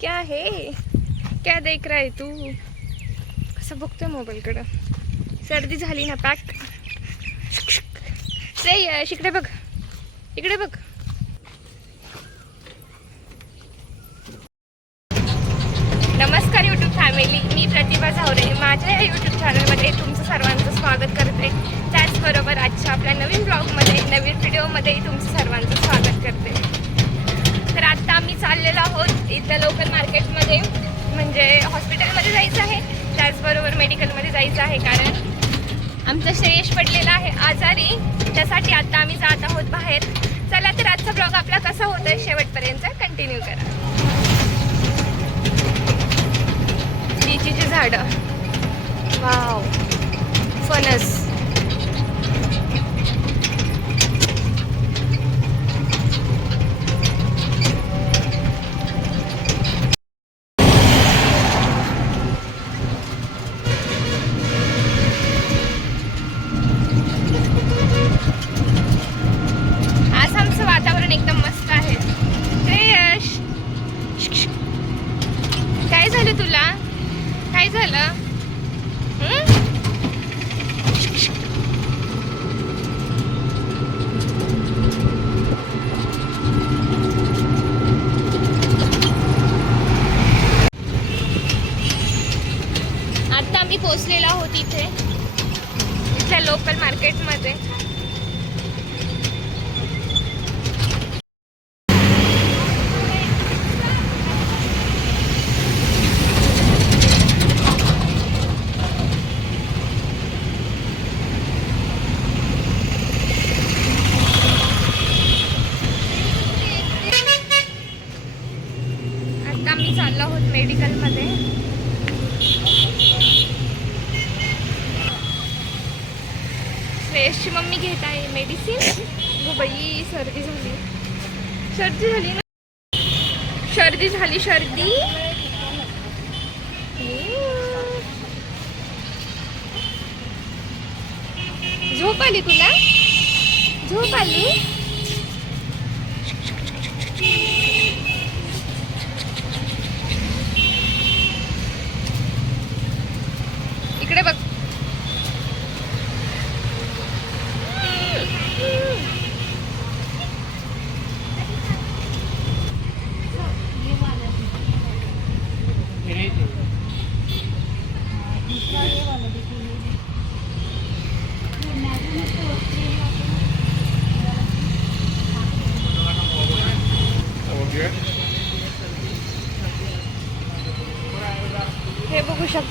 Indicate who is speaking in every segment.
Speaker 1: क्या है? क्या देख रहा है तू? कसं बघतोय मोबाईलकडं सर्दी झाली ना पॅक रे यश, इकडे बघ. इकडे बघ. नमस्कार यूट्यूब फॅमिली मी प्रतिभा झावरे. माझ्या या यूट्यूब चॅनलमध्ये तुमचं सर्वांचं स्वागत करते. त्याचबरोबर आजच्या आपल्या नवीन ब्लॉगमध्ये नवीन व्हिडिओमध्येही तुमचं सर्वांचं स्वागत करते तर आत्ता आम्ही चाललेलो आहोत लोकल मार्केटमध्ये म्हणजे हॉस्पिटलमध्ये जायचं आहे. त्याचबरोबर मेडिकलमध्ये जायचं आहे कारण आमचं श्रेयश पडलेलं आहे आजारी. त्यासाठी आता आम्ही जात आहोत बाहेर. चला तर आजचा ब्लॉग आपला कसा होतोय शेवटपर्यंत कंटिन्यू करा. लिचीची झाडं. वाव फणस. पोचलेलो आहोत इथे इथल्या लोकल मार्केटमध्ये आता मी चाललो आहोत मेडिकलमध्ये बाई सर्दी झाली. सर्दी झाली ना. सर्दी झाली सर्दी. झोप आली तुला? झोप आली इकडे बघ हे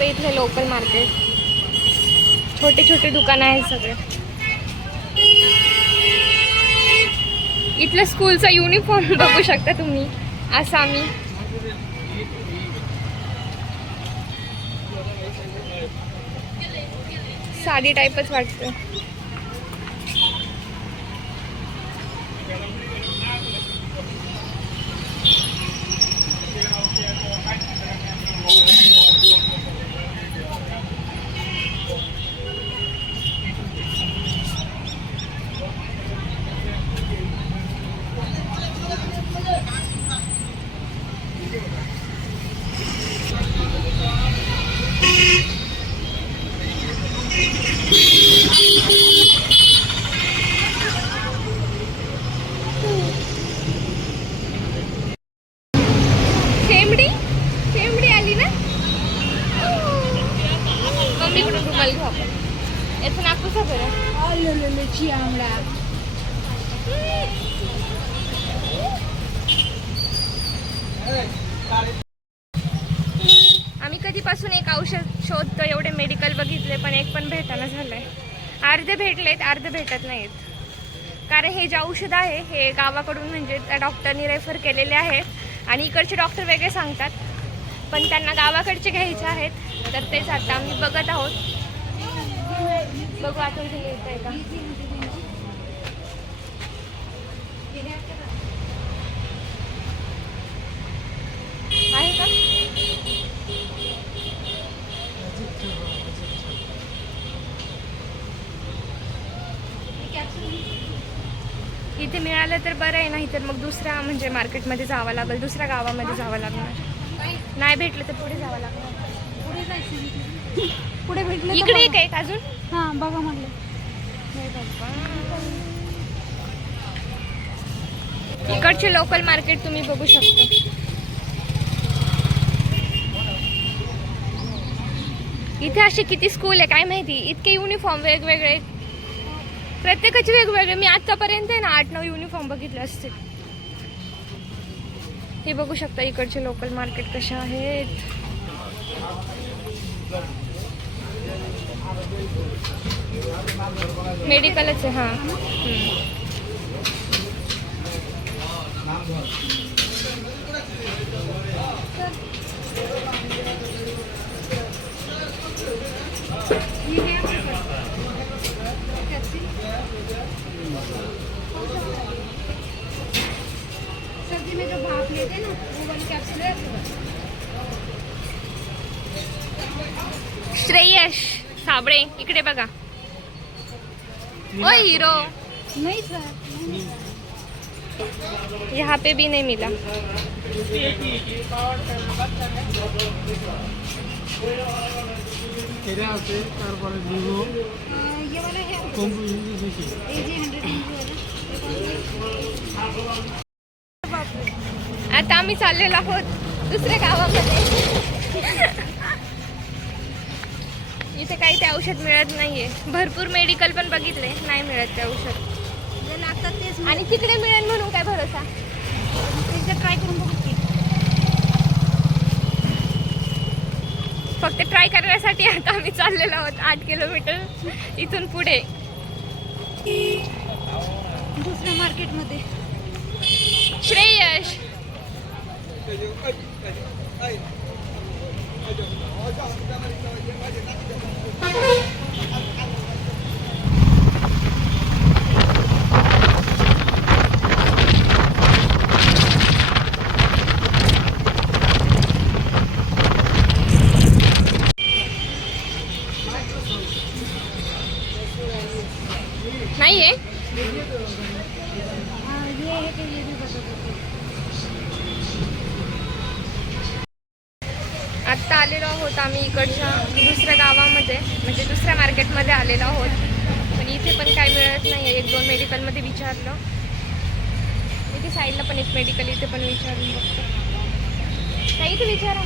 Speaker 1: बघू इथले लोकल मार्केट छोटे छोटे दुकान आहेत सगळे. इथलं स्कूलचा युनिफॉर्म बघू शकता तुम्ही. आसामी. साडी टाईपच वाटतं शेमडी शेमडी आली ना मम्मीकडून रुमाल घेऊ आपण. याचं नाक कसं बरं? आम्ही कधीपासून एक औषध शोधतो एवढे मेडिकल बघितले पण एक पण भेटाना झालंय. अर्धे भेटलेत अर्धे भेटत नाहीत. कारण हे जे औषध आहे हे गावाकडून म्हणजे त्या डॉक्टरनी रेफर केलेले आहेत. आणि इकडचे डॉक्टर वेगळे सांगतात. पण त्यांना गावाकडचे घ्यायचे आहेत. तर तेच आता आम्ही बघत आहोत. बघू आता येत आहे का? आहे का? इथे मिळालं तर बरं आहे नाही तर मग दुसऱ्या म्हणजे मार्केटमध्ये जावं लागेल दुसऱ्या गावामध्ये जावं लागणार. नाही भेटलं तर पुढे जावं लागणार.
Speaker 2: पुढे जायचं पुढे भेटलं तर
Speaker 1: इकडे. एक अजून?
Speaker 2: हा बघा म्हटलं.
Speaker 1: इकडचे लोकल मार्केट तुम्ही बघू शकता. इथे असे किती स्कूल आहे काय माहिती? इतके युनिफॉर्म वेगवेगळे. प्रत्येकाचे वेगवेगळे. मी आतापर्यंत आहे ना आठ नऊ युनिफॉर्म बघितले असतील हे बघू शकता इकडचे लोकल मार्केट कसे आहेत. मेडिकलच आहे हाँ.
Speaker 2: सर्दी में जो भाप लेते हैं ना वो वाली कैप्सूल है
Speaker 1: श्रेयश साबळे इकडे बघा. ओ हिरो.
Speaker 2: यहा
Speaker 1: यहाँ पे भी नाही मिला. आता आम्ही चाललेलो आहोत दुसऱ्या गावामध्ये. इथे काही ते औषध मिळत नाहीये. भरपूर मेडिकल पण बघितले नाही मिळत ते औषध.
Speaker 2: जे लागतात तेच
Speaker 1: आणि तिकडे मिळेल म्हणून काय भरोसा?
Speaker 2: एकदा ट्राय करून बघू
Speaker 1: फक्त ट्राय करण्यासाठी आता आम्ही चाललेलो आहोत आठ किलोमीटर इथून पुढे.
Speaker 2: दुसऱ्या मार्केटमध्ये
Speaker 1: श्रेयश! म्हणजे दुसऱ्या मार्केटमध्ये आलेलो आहोत. पण इथे पण काय मिळत नाही एक दोन मेडिकलमध्ये विचारलं. इथे साईडला पण एक मेडिकल इथे पण विचारून बघतो. नाही इथे विचारा.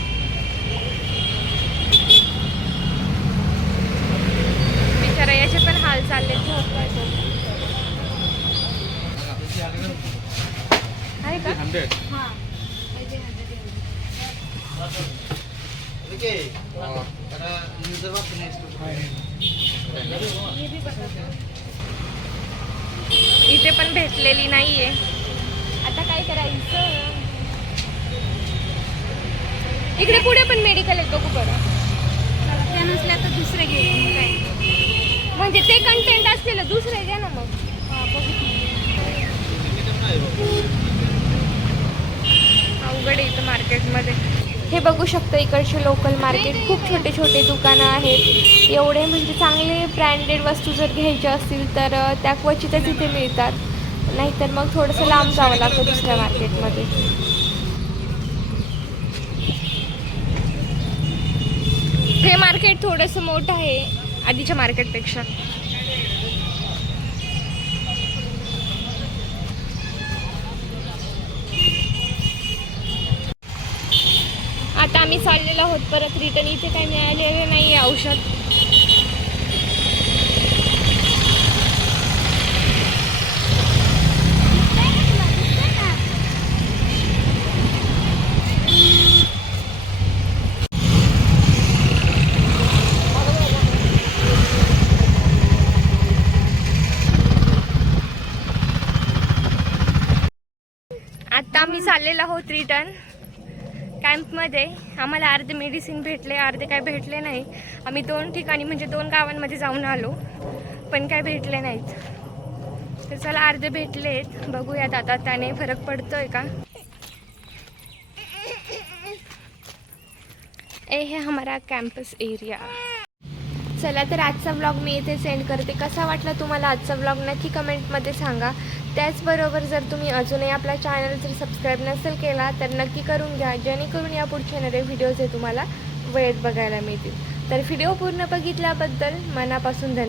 Speaker 1: विचारा याचे पण हाल चालले आहे का?
Speaker 2: हां. हंड्रेड
Speaker 1: इथे पण भेटलेली नाहीये. आता काय करायचं? इकडे पुढे पण मेडिकल आहे बघू बरं.
Speaker 2: त्या नसल्या तर दुसरे घेऊ काय?
Speaker 1: म्हणजे ते कंटेंट असलेलं दुसरे घ्या ना मग.
Speaker 2: हा.
Speaker 1: अवघड आहे इथं मार्केटमध्ये हे बघू शकता इकडचे लोकल मार्केट खूप छोटे छोटे दुकानं आहेत. एवढे म्हणजे चांगले ब्रँडेड वस्तू जर घ्यायच्या असतील तर त्या क्वचितच इथे मिळतात. नाहीतर मग थोडंसं लांब जावं लागतं दुसऱ्या मार्केटमध्ये हे मार्केट थोडंसं मोठं आहे आधीच्या मार्केटपेक्षा आता आम्ही चाललेलो आहोत परत रिटर्न इथे काही मिळालेलं नाही आहे औषध. आता आम्ही चाललेलो आहोत रिटर्न कॅम्पमध्ये आम्हाला अर्धे मेडिसिन भेटले अर्धे काय भेटले नाही. आम्ही दोन ठिकाणी म्हणजे दोन गावांमध्ये जाऊन आलो पण काय भेटले नाहीत. तर चला अर्धे भेटलेत. बघूयात आता त्याने फरक पडतोय का? ए हे हमारा कॅम्पस एरिया चला तर आजचा व्लॉग मी इथे सेंड करते. कसा वाटला तुम्हाला आजचा व्लॉग नक्की कमेंटमध्ये सांगा. त्याचबरोबर जर तुम्ही अजूनही आपला चॅनल जर सबस्क्राईब नसेल केला तर नक्की करून घ्या जेणेकरून या पुढचे येणारे व्हिडिओज हे तुम्हाला वेळेत बघायला मिळतील. तर व्हिडिओ पूर्ण बघितल्याबद्दल मनापासून धन्यवाद.